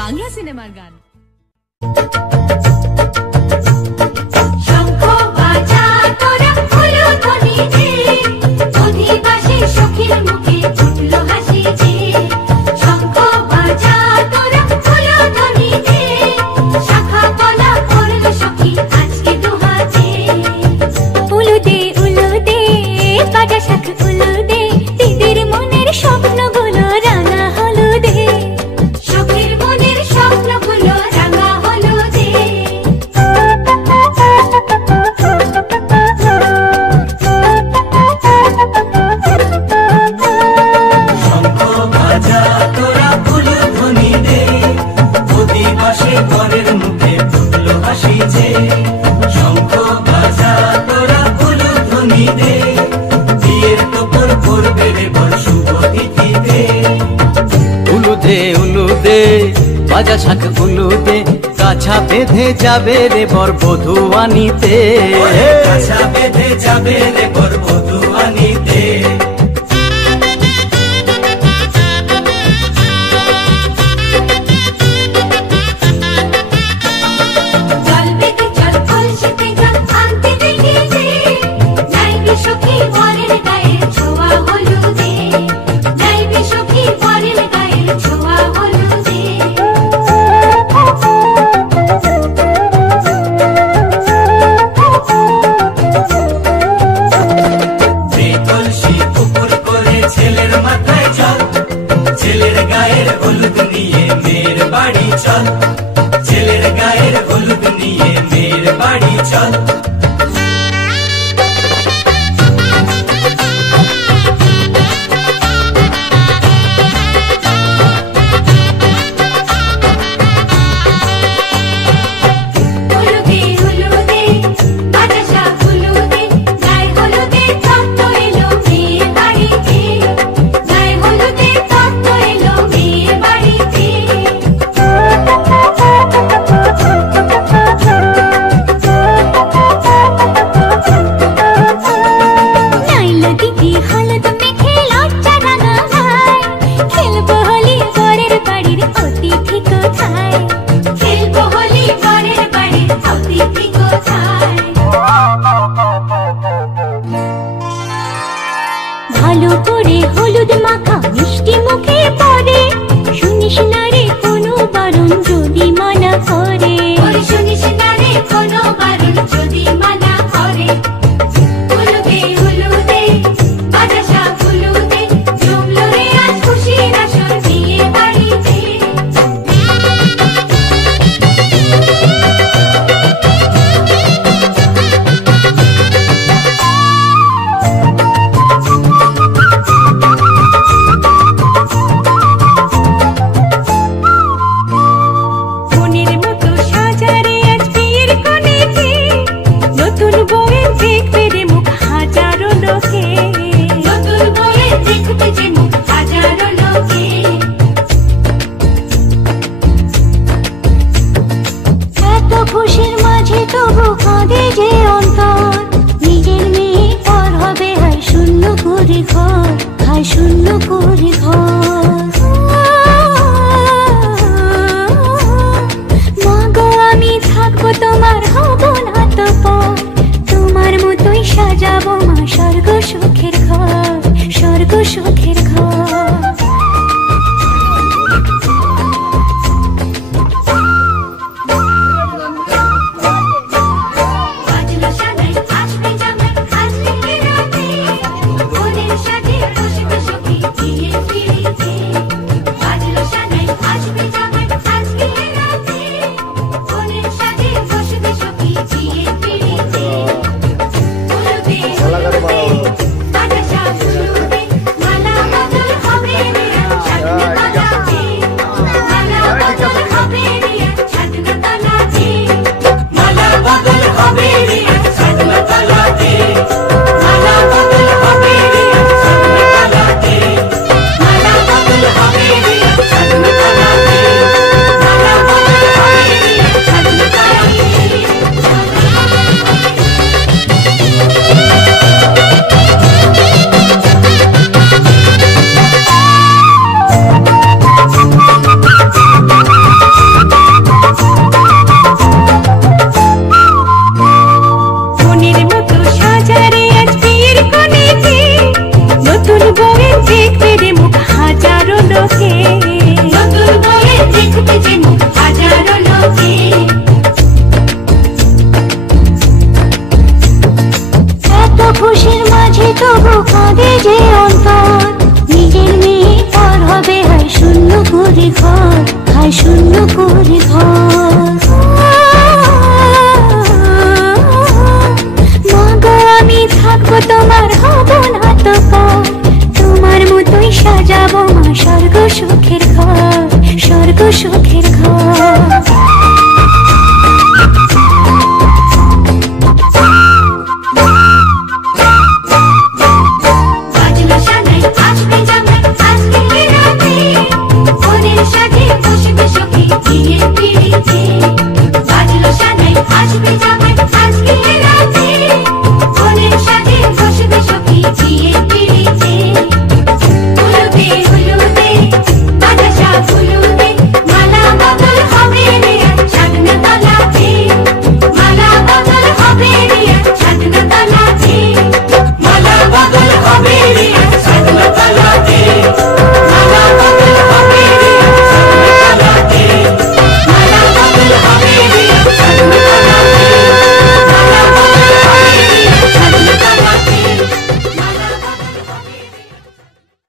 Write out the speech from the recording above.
বাংলা সিনেমার গান। বাজা শাক উলু দে, কাছা বেঁধে যাবে রে বর বধূ আনিতে, কাছা বেঁধে যাবে রে বর বধূ আনিতে। ছেলের গায়ের হলুদ নিয়ে মেয়ের বাড়ি চল। ভালো করে হলুদ মাখা মিষ্টি মুখে পড়ে, শুনিস না রে কোনো বারণ যদি মানা করে, শুনিস না রে কোনো বারণ যদি মানা করে। হলুদে হলুদে বাতাসা হলুদে জমলো রে আজ খুশির আসর বিয়ে বাড়িতে। তবু কাঁদে যে অন্তর। নিজের মেয়ে পর হবে, হায় শূন্য করে ঘর, হায় শূন্য করে ঘর।